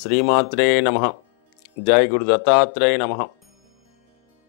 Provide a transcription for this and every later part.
శ్రీమాత్రే నమః. జై గురు దత్తాత్రేయ నమః.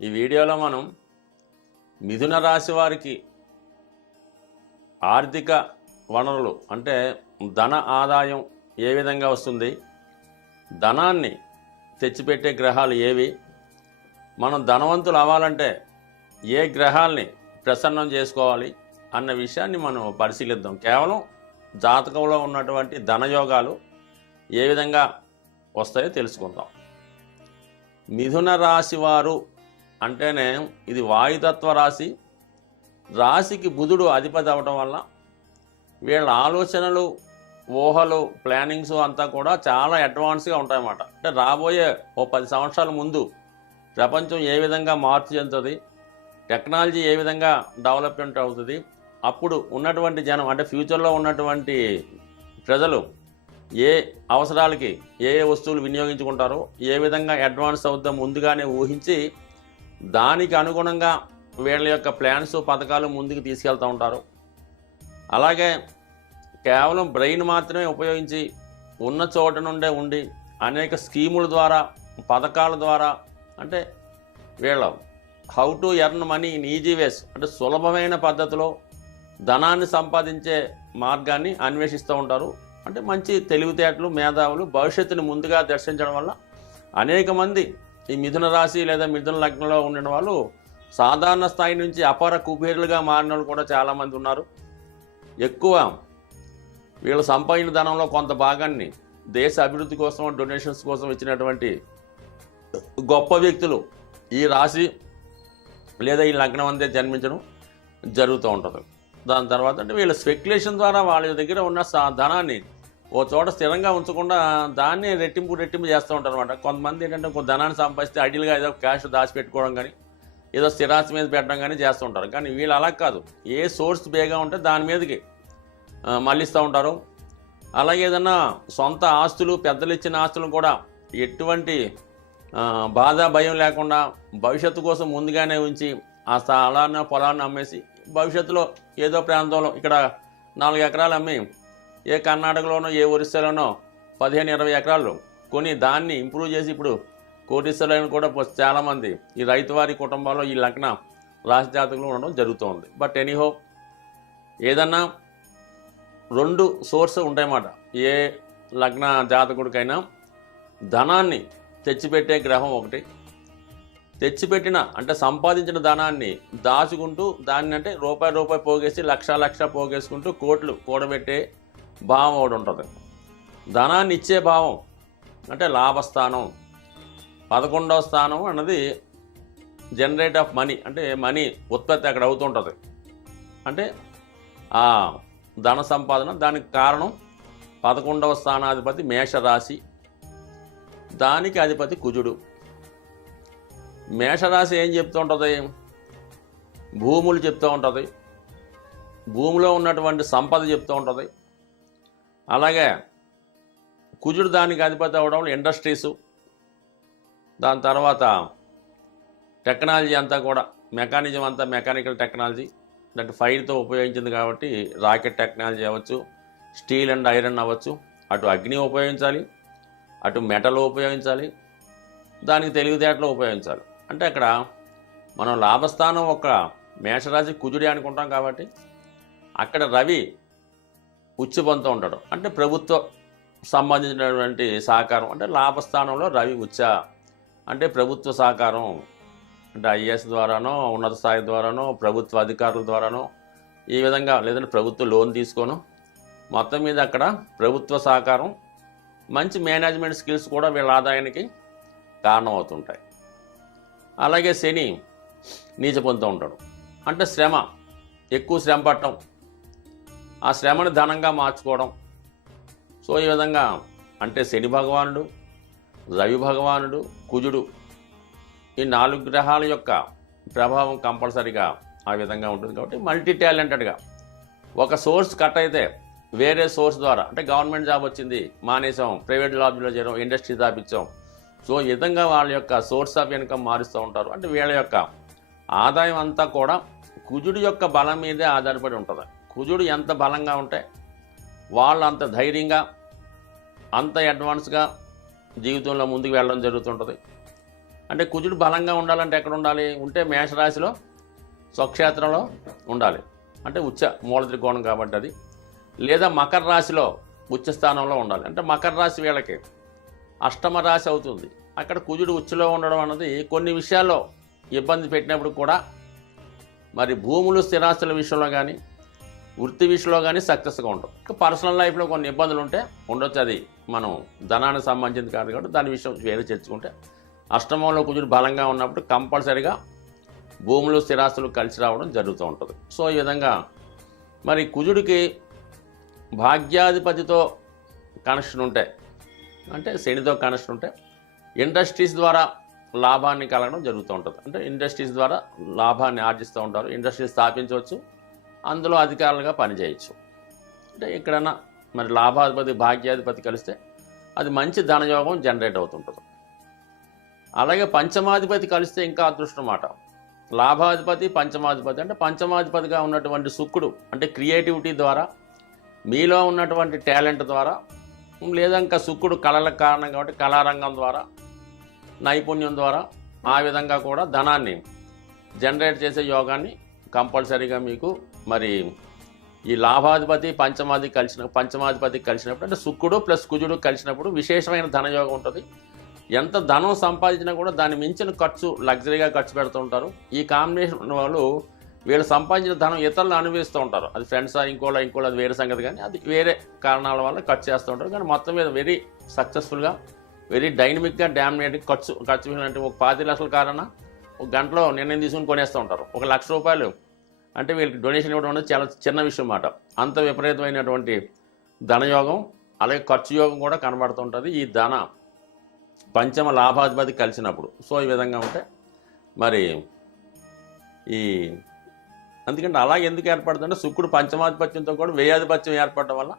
ఈ వీడియోలో మనం మిథున రాశి వారికి ఆర్థిక వనరులు అంటే ధన ఆదాయం ఏ విధంగా వస్తుంది, ధనాన్ని తెచ్చిపెట్టే గ్రహాలు ఏవి, మనం ధనవంతులు అవ్వాలంటే ఏ గ్రహాల్ని ప్రసన్నం చేసుకోవాలి అన్న విషయాన్ని మనం పరిశీలిద్దాం. కేవలం జాతకంలో ఉన్నటువంటి ధనయోగాలు ఏ విధంగా వస్తాయో తెలుసుకుందాం. మిథున రాశి వారు అంటేనే ఇది వాయుతత్వ రాశి. రాశికి బుధుడు అధిపతి అవ్వడం వల్ల వీళ్ళ ఆలోచనలు, ఊహలు, ప్లానింగ్స్ అంతా కూడా చాలా అడ్వాన్స్గా ఉంటాయన్నమాట. అంటే రాబోయే 10 సంవత్సరాల ముందు ప్రపంచం ఏ విధంగా మార్పు చెందుతుంది, టెక్నాలజీ ఏ విధంగా డెవలప్మెంట్ అవుతుంది, అప్పుడు ఉన్నటువంటి జనం అంటే ఫ్యూచర్లో ఉన్నటువంటి ప్రజలు ఏ అవసరాలకి ఏ వస్తువులు వినియోగించుకుంటారో, ఏ విధంగా అడ్వాన్స్ అవుద్దాం ముందుగానే ఊహించి దానికి అనుగుణంగా వీళ్ళ యొక్క ప్లాన్స్, పథకాలు ముందుకు తీసుకెళ్తూ ఉంటారు. అలాగే కేవలం బ్రెయిన్ మాత్రమే ఉపయోగించి ఉన్న చోట నుండే ఉండి అనేక స్కీముల ద్వారా, పథకాల ద్వారా అంటే వీళ్ళ how to earn money in easy ways అంటే సులభమైన పద్ధతిలో ధనాన్ని సంపాదించే మార్గాన్ని అన్వేషిస్తూ ఉంటారు. అంటే మంచి తెలివితేటలు, మేధావులు, భవిష్యత్తుని ముందుగా దర్శించడం వల్ల అనేక మంది ఈ మిథున రాశి లేదా మిథున లగ్నంలో ఉండిన వాళ్ళు సాధారణ స్థాయి నుంచి అపార కుబేరులుగా మారిన వాళ్ళు కూడా చాలామంది ఉన్నారు. ఎక్కువ వీళ్ళు సంపాదించిన ధనంలో కొంత భాగాన్ని దేశ అభివృద్ధి కోసం, డొనేషన్స్ కోసం ఇచ్చినటువంటి గొప్ప వ్యక్తులు ఈ రాశి లేదా ఈ లగ్నం అంతే జన్మించడం జరుగుతూ ఉంటుంది. దాని తర్వాత అంటే వీళ్ళ స్పెక్యులేషన్ ద్వారా వాళ్ళ దగ్గర ఉన్న ధనాన్ని ఓ చోట స్థిరంగా ఉంచకుండా దాన్ని రెట్టింపు చేస్తూ ఉంటారు అనమాట. కొంతమంది ఏంటంటే ఒక ధనాన్ని సంపాదిస్తే ఐడియల్గా ఏదో క్యాష్ దాచిపెట్టుకోవడం కానీ, ఏదో స్థిరాస్తి మీద పెట్టడం కానీ చేస్తూ ఉంటారు. కానీ వీళ్ళు అలా కాదు, ఏ సోర్స్ బేగా ఉంటే దాని మీదకి మళ్ళిస్తూ ఉంటారు. అలాగే ఏదన్నా సొంత ఆస్తులు, పెద్దలు ఇచ్చిన ఆస్తులను కూడా ఎటువంటి బాధ, భయం లేకుండా భవిష్యత్తు కోసం ముందుగానే ఉంచి ఆ స్థలాన్ని, పొలాన్ని అమ్మేసి భవిష్యత్తులో ఏదో ప్రాంతంలో ఇక్కడ 4 ఎకరాలు అమ్మి ఏ కర్ణాటకలోనో ఏ ఒరిస్సాలోనో 15-20 ఎకరాలు కొని దాన్ని ఇంప్రూవ్ చేసి ఇప్పుడు కోటీశ్వరులను కూడా చాలామంది ఈ రైతువారి కుటుంబాల్లో ఈ లగ్న రాశి జాతకులు ఉండడం జరుగుతుంది. బట్ ఎనీహో ఏదన్నా 2 సోర్స్ ఉంటాయన్నమాట. ఏ లగ్న జాతకుడికైనా ధనాన్ని తెచ్చిపెట్టే గ్రహం ఒకటి, తెచ్చిపెట్టిన అంటే సంపాదించిన ధనాన్ని దాచుకుంటూ దాన్ని అంటే రూపాయి పోగేసి లక్ష పోగేసుకుంటూ కోట్లు కూడబెట్టే భావం ఒకటి ఉంటుంది. ధనాన్ని ఇచ్చే భావం అంటే లాభస్థానం. 11వ స్థానం అన్నది జనరేట్ ఆఫ్ మనీ అంటే మనీ ఉత్పత్తి అక్కడ అవుతుంటుంది. అంటే ఆ ధన సంపాదన, దానికి కారణం 11వ స్థానాధిపతి మేషరాశి, దానికి అధిపతి కుజుడు. మేషరాశి ఏం చెప్తూ ఉంటుంది? భూములు చెప్తూ ఉంటుంది, భూమిలో ఉన్నటువంటి సంపద చెప్తూ ఉంటుంది. అలాగే కుజుడు దానికి అధిపతి అవ్వడం ఇండస్ట్రీసు, దాని తర్వాత టెక్నాలజీ అంతా కూడా మెకానిజం అంతా మెకానికల్ టెక్నాలజీ అంటే ఫైర్తో ఉపయోగించింది కాబట్టి రాకెట్ టెక్నాలజీ అవ్వచ్చు, స్టీల్ అండ్ ఐరన్ అవ్వచ్చు. అటు అగ్ని ఉపయోగించాలి, అటు మెటల్ ఉపయోగించాలి, దానికి తెలివితేటలు ఉపయోగించాలి. అంటే అక్కడ మనం లాభస్థానం ఒక మేషరాశి కుజుడి అనుకుంటాం కాబట్టి అక్కడ రవి ఉచ్చు పొందుతూ ఉంటాడు. అంటే ప్రభుత్వ సంబంధించినటువంటి సహకారం అంటే లాభస్థానంలో రవి ఉచ్చ అంటే ప్రభుత్వ సహకారం అంటే ఐఏఎస్ ద్వారానో, ఉన్నత స్థాయి ద్వారానో, ప్రభుత్వ అధికారుల ద్వారానో ఈ విధంగా, లేదంటే ప్రభుత్వ లోన్ తీసుకోను, మొత్తం మీద అక్కడ ప్రభుత్వ సహకారం, మంచి మేనేజ్మెంట్ స్కిల్స్ కూడా వీళ్ళ ఆదాయానికి కారణం అవుతుంటాయి. అలాగే శని నీచ పొందుతూ ఉంటాడు. అంటే శ్రమ, ఎక్కువ శ్రమ పట్టడం, ఆ శ్రమను ధనంగా మార్చుకోవడం. సో ఈ విధంగా అంటే శని భగవానుడు, రవి భగవానుడు, కుజుడు ఈ 4 గ్రహాల యొక్క ప్రభావం కంపల్సరీగా ఆ విధంగా ఉంటుంది. కాబట్టి మల్టీ టాలెంటెడ్గా ఒక సోర్స్ కట్ అయితే వేరే సోర్స్ ద్వారా అంటే గవర్నమెంట్ జాబ్ వచ్చింది మానేసాం, ప్రైవేట్ జాబ్లో చేరాం, ఇండస్ట్రీ స్థాపించాం. సో ఈ విధంగా వాళ్ళ యొక్క సోర్స్ ఆఫ్ ఇన్కమ్ మారుస్తూ ఉంటారు. అంటే వీళ్ళ యొక్క ఆదాయం అంతా కూడా కుజుడు యొక్క బలం మీదే ఆధారపడి ఉంటుంది. కుజుడు ఎంత బలంగా ఉంటే వాళ్ళు అంత ధైర్యంగా, అంత అడ్వాన్స్గా జీవితంలో ముందుకు వెళ్ళడం జరుగుతుంటుంది. అంటే కుజుడు బలంగా ఉండాలంటే ఎక్కడ ఉండాలి ఉంటే మేషరాశిలో స్వక్షేత్రంలో ఉండాలి, అంటే ఉచ్చ మూల త్రికోణం కాబట్టి అది, లేదా మకర రాశిలో ఉచ్చ స్థానంలో ఉండాలి. అంటే మకర రాశి వీళ్ళకి అష్టమ రాశి అవుతుంది. అక్కడ కుజుడు ఉచ్చులో ఉండడం అన్నది కొన్ని విషయాల్లో ఇబ్బంది పెట్టినప్పుడు కూడా మరి భూములు స్థిరాస్తుల విషయంలో కానీ వృత్తి విషయంలో కానీ సక్సెస్గా ఉంటుంది. ఇంకా పర్సనల్ లైఫ్లో కొన్ని ఇబ్బందులు ఉంటే ఉండొచ్చు, అది మనం ధనానికి సంబంధించింది కాదు కాబట్టి దాని విషయం వేరే చర్చుకుంటే, అష్టమంలో కుజుడు బలంగా ఉన్నప్పుడు కంపల్సరీగా భూములు స్థిరాస్తులు కలిసి రావడం జరుగుతూ ఉంటుంది. సో ఈ విధంగా మరి కుజుడికి భాగ్యాధిపతితో కనెక్షన్ ఉంటే, అంటే శనితో కనెక్షన్ ఉంటే ఇండస్ట్రీస్ ద్వారా లాభాన్ని కలగడం జరుగుతూ ఉంటుంది. అంటే ఇండస్ట్రీస్ ద్వారా లాభాన్ని ఆర్జిస్తూ ఉంటారు, ఇండస్ట్రీస్ స్థాపించవచ్చు, అందులో అధికారులుగా పనిచేయచ్చు. అంటే ఎక్కడన్నా మరి లాభాధిపతి భాగ్యాధిపతి కలిస్తే అది మంచి ధనయోగం జనరేట్ అవుతుంటుంది. అలాగే పంచమాధిపతి కలిస్తే ఇంకా అదృష్టం మాట. లాభాధిపతి పంచమాధిపతి అంటే పంచమాధిపతిగా ఉన్నటువంటి శుక్రుడు అంటే క్రియేటివిటీ ద్వారా, మీలో ఉన్నటువంటి టాలెంట్ ద్వారా, లేదా ఇంకా శుక్రుడు కళలకు కారణం కాబట్టి కళారంగం ద్వారా, నైపుణ్యం ద్వారా ఆ విధంగా కూడా ధనాన్ని జనరేట్ చేసే యోగాన్ని కంపల్సరీగా మీకు మరి ఈ లాభాధిపతి పంచమాధిపతి కలిసినప్పుడు అంటే శుక్రుడు ప్లస్ కుజుడు కలిసినప్పుడు విశేషమైన ధనయోగం ఉంటుంది. ఎంత ధనం సంపాదించినా కూడా దాన్ని మించిన ఖర్చు లగ్జరీగా ఖర్చు పెడుతూ ఉంటారు. ఈ కాంబినేషన్ వాళ్ళు వీళ్ళు సంపాదించిన ధనం ఇతరులు అనుభవిస్తూ ఉంటారు. అది ఫ్రెండ్సా ఇంకోలా అది వేరే సంగతి, కానీ అది వేరే కారణాల వల్ల ఖర్చు చేస్తూ ఉంటారు. కానీ మొత్తం మీద వెరీ సక్సెస్ఫుల్గా వెరీ డైనమిక్గా డామినేటింగ్ ఖర్చు అంటే ఒక 10 లక్షల కారణం ఒక గంటలో నిర్ణయం తీసుకుని కొనేస్తూ ఉంటారు. ఒక ₹1,00,000 అంటే వీళ్ళకి డొనేషన్ ఇవ్వడం అనేది చాలా చిన్న విషయం మాట. అంత విపరీతమైనటువంటి ధనయోగం అలాగే ఖర్చు యోగం కూడా కనబడుతూ ఉంటుంది ఈ ధన పంచమ లాభాధిపతి కలిసినప్పుడు. సో ఈ విధంగా ఉంటే మరి ఈ అందుకంటే అలా ఎందుకు ఏర్పడుతుందంటే శుక్రుడు పంచమాధిపత్యంతో కూడా వ్యయాధిపత్యం ఏర్పడడం వల్ల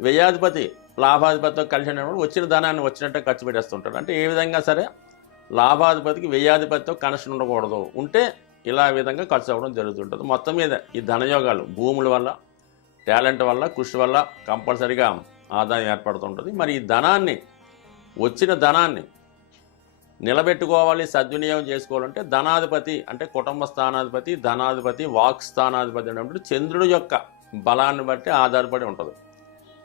వ్యయాధిపతి లాభాధిపతితో కలిసినప్పుడు వచ్చిన ధనాన్ని వచ్చినట్టే ఖర్చు పెట్టేస్తుంటాడు. అంటే ఏ విధంగా సరే లాభాధిపతికి వ్యయాధిపతితో కనెక్షన్ ఉండకూడదు, ఉంటే ఇలా విధంగా ఖర్చు అవ్వడం జరుగుతుంటుంది. మొత్తం మీద ఈ ధనయోగాలు భూముల వల్ల, టాలెంట్ వల్ల, కృషి వల్ల కంపల్సరీగా ఆదాయం ఏర్పడుతుంటుంది. మరి ఈ ధనాన్ని వచ్చిన ధనాన్ని నిలబెట్టుకోవాలి, సద్వినియోగం చేసుకోవాలంటే ధనాధిపతి అంటే కుటుంబ స్థానాధిపతి, ధనాధిపతి, వాక్ స్థానాధిపతి అనేటువంటి చంద్రుడి యొక్క బలాన్ని బట్టి ఆధారపడి ఉంటుంది.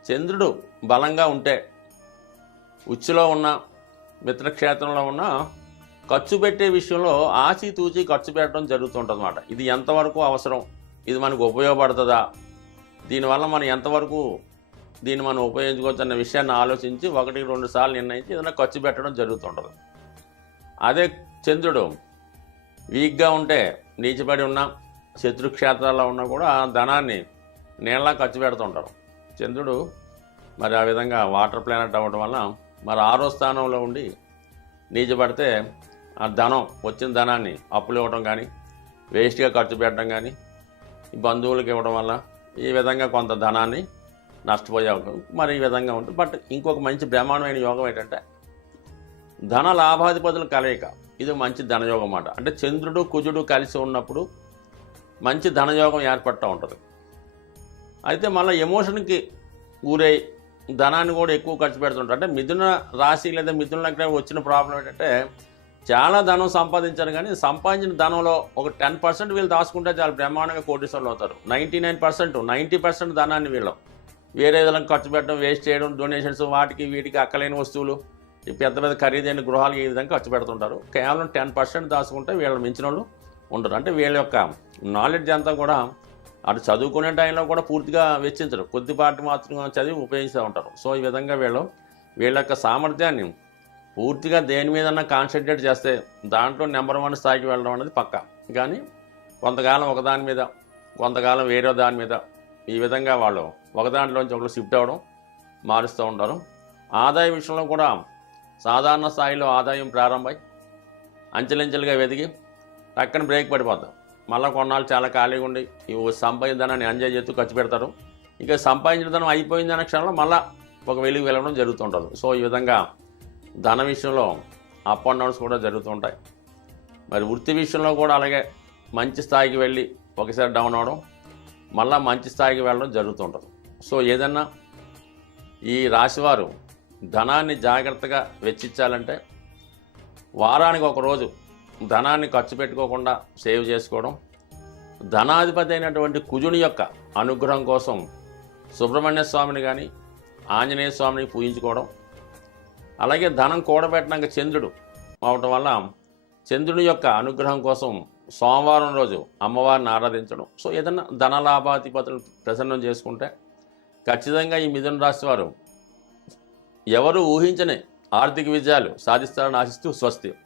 చంద్రుడు బలంగా ఉంటే ఉచ్చులో ఉన్న మిత్రక్షేత్రంలో ఉన్న ఖర్చు పెట్టే విషయంలో ఆచితూచి ఖర్చు పెట్టడం జరుగుతుంటుంది అన్నమాట. ఇది ఎంతవరకు అవసరం, ఇది మనకు ఉపయోగపడుతుందా, దీనివల్ల మనం ఎంతవరకు దీన్ని మనం ఉపయోగించుకోవచ్చు అన్న విషయాన్ని ఆలోచించి 1-2 సార్లు నిర్ణయించి ఏదైనా ఖర్చు పెట్టడం జరుగుతుంటుంది. అదే చంద్రుడు వీక్గా ఉంటే నీచిపడి ఉన్న శత్రుక్షేత్రాల్లో ఉన్నా కూడా ధనాన్ని నీళ్ళ ఖర్చు పెడుతుంటారు. చంద్రుడు మరి ఆ విధంగా వాటర్ ప్లానెట్ అవ్వడం వల్ల మరి 6వ స్థానంలో ఉండి నీచపడితే ఆ ధనం వచ్చిన ధనాన్ని అప్పులు ఇవ్వడం కానీ, వేస్ట్గా ఖర్చు పెట్టడం కానీ, బంధువులకు ఇవ్వడం వల్ల ఈ విధంగా కొంత ధనాన్ని నష్టపోయే మరి ఈ విధంగా ఉంటుంది. బట్ ఇంకొక మంచి బ్రహ్మాండమైన యోగం ఏంటంటే ధన లాభాధిపతుల కలయిక. ఇది మంచి ధనయోగం అన్నమాట. అంటే చంద్రుడు కుజుడు కలిసి ఉన్నప్పుడు మంచి ధనయోగం ఏర్పడుతూ ఉంటుంది. అయితే మళ్ళీ ఎమోషన్కి ఊరై ధనాన్ని కూడా ఎక్కువ ఖర్చు పెడుతుంటారు. అంటే మిథున రాశి లేదా మిథున లగ్నం వచ్చిన ప్రాబ్లం ఏంటంటే చాలా ధనం సంపాదించారు, కానీ సంపాదించిన ధనంలో ఒక 10% వీళ్ళు దాచుకుంటే చాలా బ్రహ్మాండంగా కోటీశ్వరులు అవుతారు. 90% ధనాన్ని వీళ్ళు వేరే విధంగా ఖర్చు పెట్టడం, వేస్ట్ చేయడం, డొనేషన్స్, వాటికి వీటికి అక్కలేని వస్తువులు, ఈ పెద్ద పెద్ద ఖరీదైన గృహాలకి ఈ విధంగా ఖర్చు పెడుతుంటారు. కేవలం 10% దాచుకుంటే వీళ్ళు మించిన వాళ్ళు ఉండరు. అంటే వీళ్ళ యొక్క నాలెడ్జ్ అంతా కూడా అటు చదువుకునే టైంలో కూడా పూర్తిగా వెచ్చించరు, కొద్దిపాటి మాత్రం చదివి ఉపయోగిస్తూ ఉంటారు. సో ఈ విధంగా వీళ్ళ యొక్క సామర్థ్యాన్ని పూర్తిగా దేని మీదన్నా కాన్సన్ట్రేట్ చేస్తే దాంట్లో నెంబర్ 1 స్థాయికి వెళ్ళడం అనేది పక్కా. కానీ కొంతకాలం ఒకదాని మీద, కొంతకాలం వేరే దాని మీద, ఈ విధంగా వాళ్ళు ఒకదాంట్లోంచి ఒకరు షిఫ్ట్ అవ్వడం, మారుస్తూ ఉంటారు. ఆదాయ విషయంలో కూడా సాధారణ స్థాయిలో ఆదాయం ప్రారంభమై అంచెలంచెలుగా వెదిగి టక్కన బ్రేక్ పడిపోతాం. మళ్ళీ కొన్నాళ్ళు చాలా ఖాళీగా ఉండి సంపాదించిన ధనాన్ని ఎంజాయ్ చేస్తూ ఖర్చు పెడతారు. ఇంకా సంపాదించిన ధనం అయిపోయిందనే క్షణంలో మళ్ళీ ఒక వెలుగు వెళ్ళడం జరుగుతుంటుంది. సో ఈ విధంగా ధన విషయంలో అప్ అండ్ డౌన్స్ కూడా జరుగుతుంటాయి. మరి వృత్తి విషయంలో కూడా అలాగే మంచి స్థాయికి వెళ్ళి ఒకసారి డౌన్ అవడం, మళ్ళీ మంచి స్థాయికి వెళ్ళడం జరుగుతుంటుంది. సో ఏదన్నా ఈ రాశివారు ధనాన్ని జాగ్రత్తగా వెచ్చించాలంటే వారానికి ఒక రోజు ధనాన్ని ఖర్చు పెట్టుకోకుండా సేవ్ చేసుకోవడం, ధనాధిపతి అయినటువంటి కుజుని యొక్క అనుగ్రహం కోసం సుబ్రహ్మణ్య స్వామిని కానీ ఆంజనేయ స్వామిని పూజించుకోవడం, అలాగే ధనం కూడబెట్టడానికి చంద్రుడు అవటం వల్ల చంద్రుని యొక్క అనుగ్రహం కోసం సోమవారం రోజు అమ్మవారిని ఆరాధించడం. సో ఏదన్నా ధనలాభాధిపతులను ప్రసన్నం చేసుకుంటే ఖచ్చితంగా ఈ మిథున రాశి వారు ఎవరు ఊహించని ఆర్థిక విజయాలు సాధిస్తారని ఆశిస్తూ స్వస్తి.